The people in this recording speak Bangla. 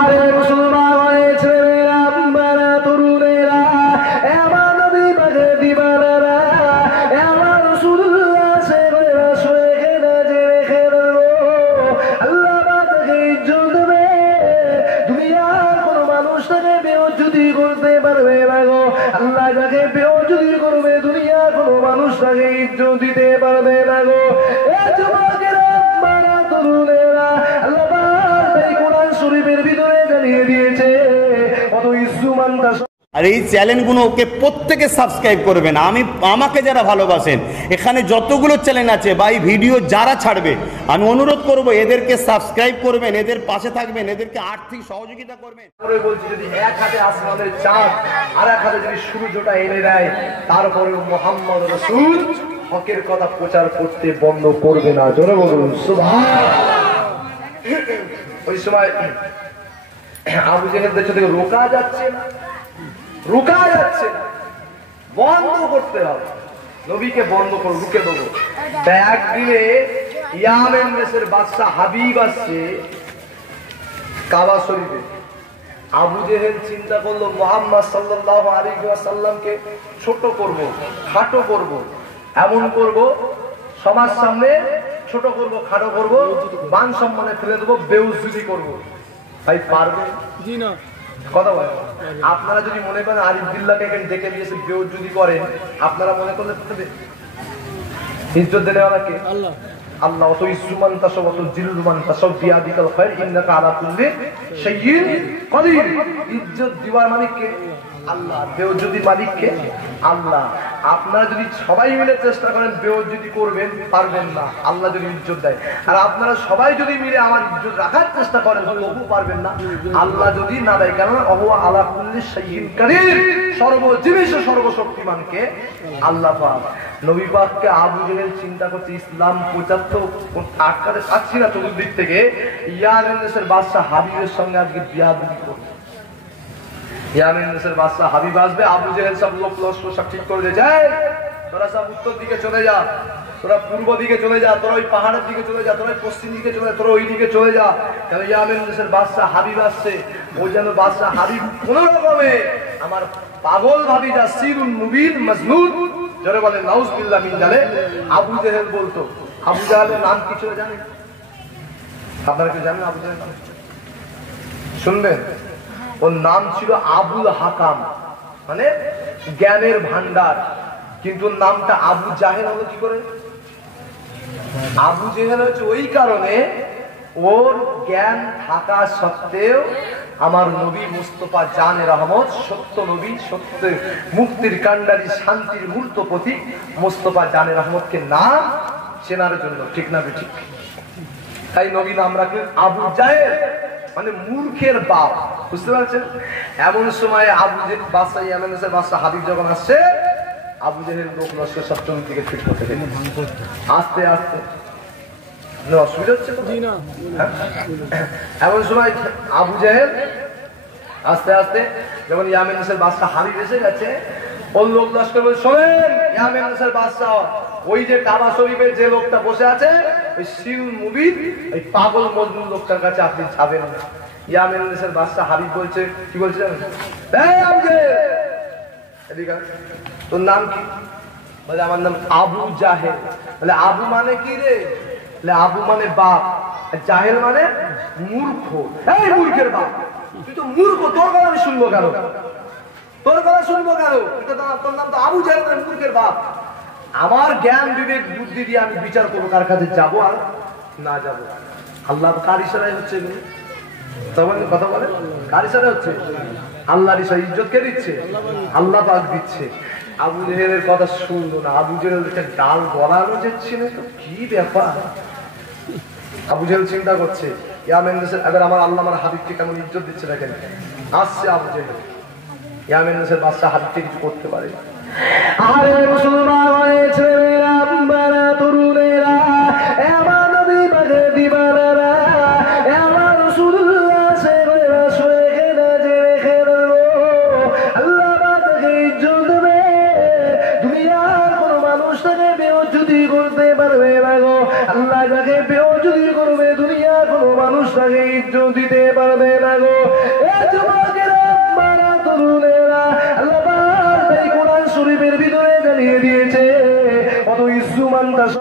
আরে মুসলমান ছেলেরা বাবা তরুণেরা আমার নবী পাকের দিবানারা আমার রাসূলুল্লাহ সেরা শুয়ে না যে রেখে দেব আল্লাহ পাককে ইজ্জত দেবে দুনিয়ার কোনো মানুষ তাকে বেইজ্জতি করতে পারবে না গো আল্লাহ যাকে বেইজ্জতি করবে দুনিয়ার কোনো মানুষ তাকে ইজ্জত দিতে পারবে না গো এ যুবকেরা বাবা তরুণেরা আল্লাহ পাক এই কোরআন শরীফের ভিতরে জানিয়ে দিয়েছে কত ইজ্জুমান আর এই চ্যানেলগুলোকে প্রত্যেকে সাবস্ক্রাইব করবেন। আমাকে যারা ভালোবাসেন এখানে যতগুলো চ্যানেল আছে বা এই ভিডিও যারা ছাড়বে আমি অনুরোধ করব এদেরকে সাবস্ক্রাইব করবেন, এদের পাশে থাকবেন, এদেরকে আর্থিক সহযোগিতা করবেন। বলছি যদি এক হাতে আসমানের চাঁদ আর এক হাতে যদি সূর্যটা এনে দেয় তারপরে মুহাম্মদ রাসূল হকের কথা প্রচার করতে বন্ধ করবে না। জোরে বলুন সুবহানাল্লাহ। ওই সময় আবু জেহেলদের থেকে রোকা যাচ্ছে না, বন্ধ করতে হবে, নবীকে বন্ধ করে রুখে দেবো। একদিনে ইয়ামেন দেশের বাদশা হাবিব আসছে কাবা শরীফে। আবু জেহেল চিন্তা করলো মুহাম্মদ সাল্লাল্লাহু আলাইহি ওয়াসাল্লামকে ছোট করব, খাটো করব, এমন করব সমাজ সামনে ছোট করব, খাটো করব, মান সম্মানে ফেলে দেবো, বেউজ্জতি করব। ভাই পারবে? জি না। কথা বলেন। আপনারা যদি মনে করেন আরিফ বিল্লাহকে এখানে ডেকে দিয়েছে বেউজ্জতি করেন, আপনারা মনে করলে ইজ্জত দেওয়ালা কে? আল্লাহ। আল্লাহ অত ইজ্জুমান তাসব অত জিলুমান তাসব বিয়াদিকাল খায়র ইন্নাকা আলা কুল্লি শাইইন কাদির। ইজ্জত দিওয়ার মালিক কে? আল্লাহ। বেউজ্জতি মালিক কে? আল্লাহ। আপনারা যদি সবাই মিলে চেষ্টা করেন বেউজ্জতি করবেন, পারবেন না, আল্লাহ যদি ইজ্জত দেয়। আর আপনারা সবাই যদি মিলে আমার ইজ্জত রাখার চেষ্টা করেন তবু পারবেন না, আল্লাহ যদি না দেয়। কারণ ওয়া আলা কুল্লি শাইইন কাদির, সর্বজিনিস সর্বশক্তিমানকে আল্লাহ পাক। নবী পাককে আবু জেহেল চিন্তা করছে ইসলাম প্রচার তো আটকাতে পারছি না চতুর্দিক থেকে, ইয়ামেন দেশের বাদশা হাবিবের সঙ্গে আজকে বিয়াদবি করবে। ইয়ামেন দেশের বাদশা হাবিব আসবে, আবু জেহেল সব লোক লস্কর সব ঠিক করে দিয়ে যায়, তোরা সব উত্তর দিকে চলে যা, তোরা পূর্ব দিকে চলে যা, তোরা ওই পাহাড়ের দিকে চলে যা, তোরা পশ্চিম দিকে চলে যা, তোরা ওই দিকে চলে যা। কেন ইয়ামেন দেশের বাদশা হাবিব আসছে। ওই যেন বাদশা হাবিব কোন রকমে আমার পাগল ভাবি যা সিরুন মুবিন মাজনুন, যারা বলে নাউজুবিল্লাহ মিন জালে, আবু জেহেল বলতো। আবু জেহেলের নাম কি ছিল জানেন? আপনারা কি জানেন আবু জেহেল? শুনবেন, ওর নাম ছিল আবুল হাকাম, মানে জ্ঞানের ভান্ডার। কিন্তু নামটা আবু জাহেল হলো কি করে? আবু জেহেল হচ্ছে ওই কারণে ওর জ্ঞান থাকা সত্ত্বেও আমার নবী মুস্তাফা জানে রহমত, সত্য নবী, সত্য মুক্তির কান্ডারি, শান্তির মূর্ত প্রতীক মুস্তাফা জানে রহমতকে নাম চেনার জন্য, ঠিক না ঠিক? তাই নবী নাম রাখলেন আবু জাহেল, মানে মূর্খের বাপ। বুঝতে পারছেন? এমন সময় আবু জেহেল বাদশা ইয়ামেনের বাদশা হাবিব যখন আসছে, আবু জেহেল লোক লস্কর সব চোখ দিকে ফিট করতে গেল আস্তে আস্তে। অসুবিধা হচ্ছে তো? এমন সময় আবু জেহেল আস্তে আস্তে যখন ইয়ামেন দেশের বাদশা হাবিব এসে গেছে, ওর লোক লস্কর বলে শোনেন, ইয়ামেন দেশের বাদশা ওই যে কাবা শরীফের যে লোকটা বসে আছে ওই শিল মুবিন, ওই পাগল মজনুন লোকটার কাছে আপনি যাবেন না। ইয়ামেন দেশের বাদশা হাবিব বলছে, কি বলছে জানেন? তোর নাম কি? বলে আমার নাম আবু জাহেল। বলে আবু মানে কি রে? আবু মানে বাপ, জাহেল মানে মূর্খ। এই মূর্খের বাপ, তুই তো মূর্খ, তোর কথা আমি শুনবো কেন? তোর কথা শুনবো কেন? তোর নাম তো আবু জাহেল, মূর্খের বাপ। আমার জ্ঞান বিবেক বুদ্ধি দিয়ে আমি বিচার করবো কার কাছে যাবো আর না যাবো। আল্লাহ কার ইশারায় হচ্ছে এগুলো? কথা বলে কার ইশারায় হচ্ছে? আল্লাহর ইশারা। ইজ্জত কে দিচ্ছে? আল্লাহ পাক দিচ্ছে। আবু জেহেলের কথা শুনলো না। আবু জেহেল ডাল গলানো যাচ্ছে না, তো কি ব্যাপার? আবু জেহেল চিন্তা করছে ইয়ামেন দেশের এবার আমার আল্লাহ আমার হাবিবকে কেমন ইজ্জত দিচ্ছে দেখেন। আসছে আবু জেহেল, ইয়ামেন দেশের বাদশা হাবিবকে কিছু করতে পারে। আরে মুসলমান ছেলেরা বাবা তরুণেরা আমার নবী পাকের দিবানারা আমার রাসূলুল্লাহ সেরা শুয়ে না যে রেখে দেব আল্লাহ পাককে ইজ্জত দেবে দুনিয়ার কোনো মানুষ তাকে বেইজ্জতি করতে পারবে না গো। আল্লাহ যাকে বেইজ্জতি করবে দুনিয়ার কোনো মানুষ তোমাকে ইজ্জত দিতে পারবে না গো। এ যুবকেরা, মারা তরুণেরা, আল্লাহ পাক এই কোরআন শরীফের ভিতরে জানিয়ে দিয়েছে, অত ইজ্জুমান